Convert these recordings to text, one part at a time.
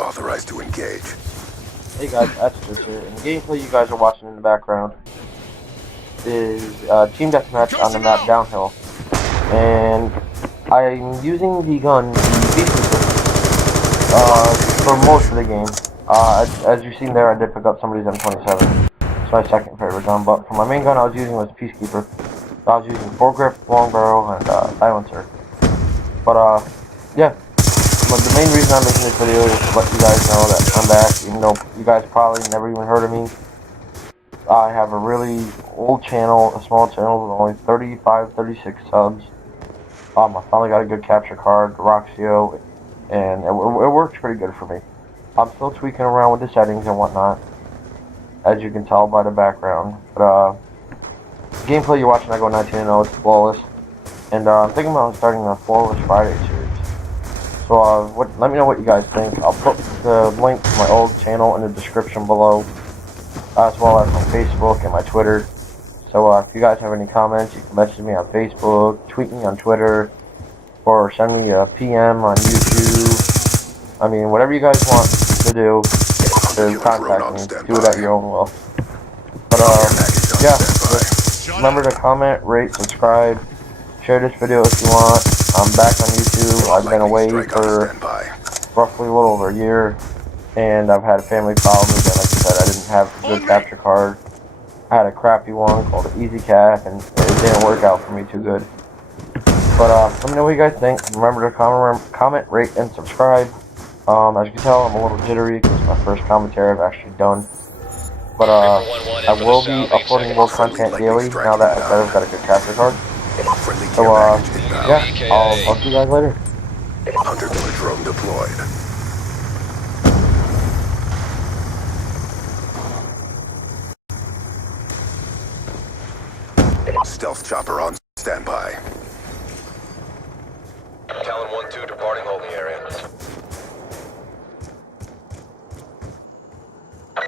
Authorized to engage. Hey guys, Estes here, and the gameplay you guys are watching in the background is Team Deathmatch on the map Downhill. And I'm using the gun, the Peacekeeper, for most of the game. As you've seen there, I did pick up somebody's M27. It's my second favorite gun, but for my main gun I was using was Peacekeeper. I was using foregrip, long barrel, and silencer. But yeah. But the main reason I'm making this video is to let you guys know that I'm back, even though you guys probably never even heard of me. I have a really old channel, a small channel with only 35, 36 subs. I finally got a good capture card, Roxio, and it works pretty good for me. I'm still tweaking around with the settings and whatnot, as you can tell by the background. But the gameplay you're watching, I go 19-0, it's flawless. And I'm thinking about starting a Flawless Friday series. So let me know what you guys think. I'll put the link to my old channel in the description below, as well as my Facebook and my Twitter. So if you guys have any comments, you can message me on Facebook, tweet me on Twitter, or send me a PM on YouTube. I mean, whatever you guys want to do to contact me, do it at your own will. But yeah, just remember to comment, rate, subscribe, share this video if you want. I'm back on YouTube. I've been away for roughly a little over a year, and I've had family problems, and like I said, I didn't have a good capture card. I had a crappy one called an EasyCap, and it didn't work out for me too good. But let me know what you guys think. Remember to comment, rate, and subscribe. As you can tell, I'm a little jittery because it's my first commentary I've actually done. But I will be uploading more content daily now that I've got a good capture card. So, yeah, I'll talk to you guys later. Hunter-killer drone deployed. Stealth chopper on standby. Talon 1-2 departing holding area.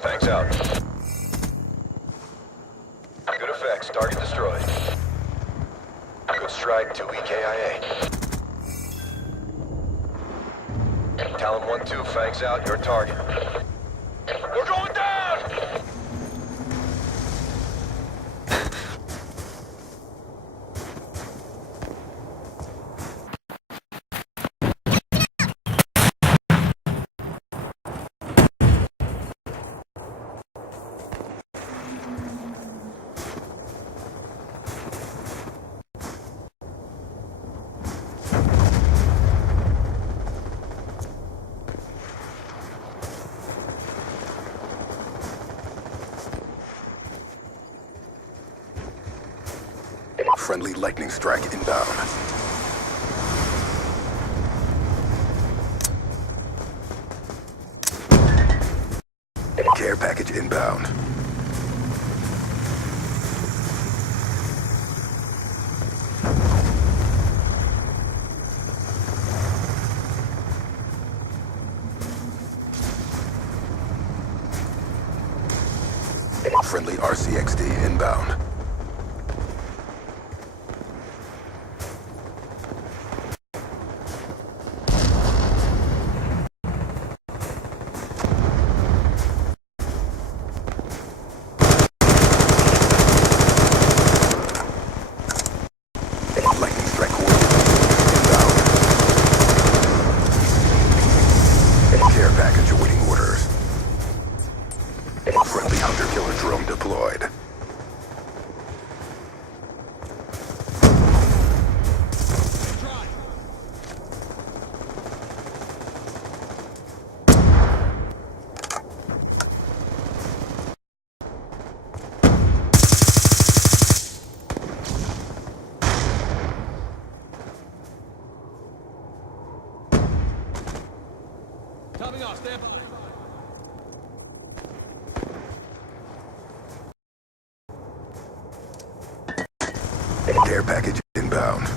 Thanks out. Good effects, target destroyed. Good strike, 2 EKIA. Talon 1-2, fangs out, your target. We're going down! Friendly lightning strike inbound. Care package inbound. Friendly RCXD inbound. Lightning strike coordinates inbound. Care package awaiting orders. Friendly hunter-killer drone deployed. Coming off, stand by. Care package inbound.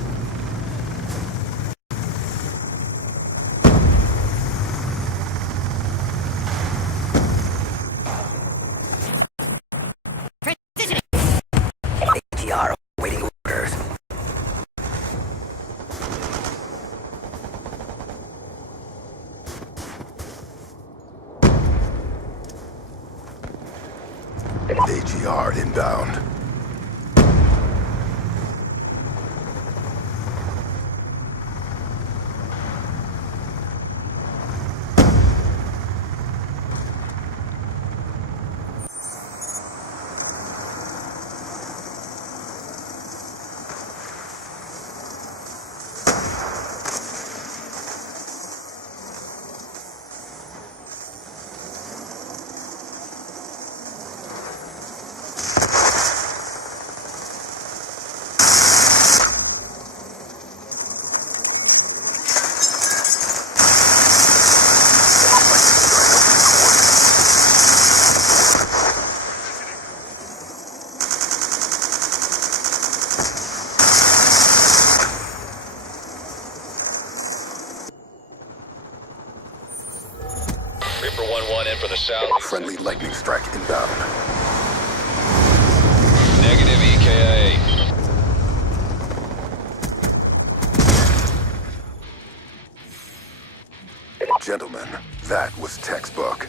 ATR awaiting orders. BTR inbound. Reaper 1-1 in for the south. Friendly lightning strike inbound. Negative EKA. Gentlemen, that was textbook.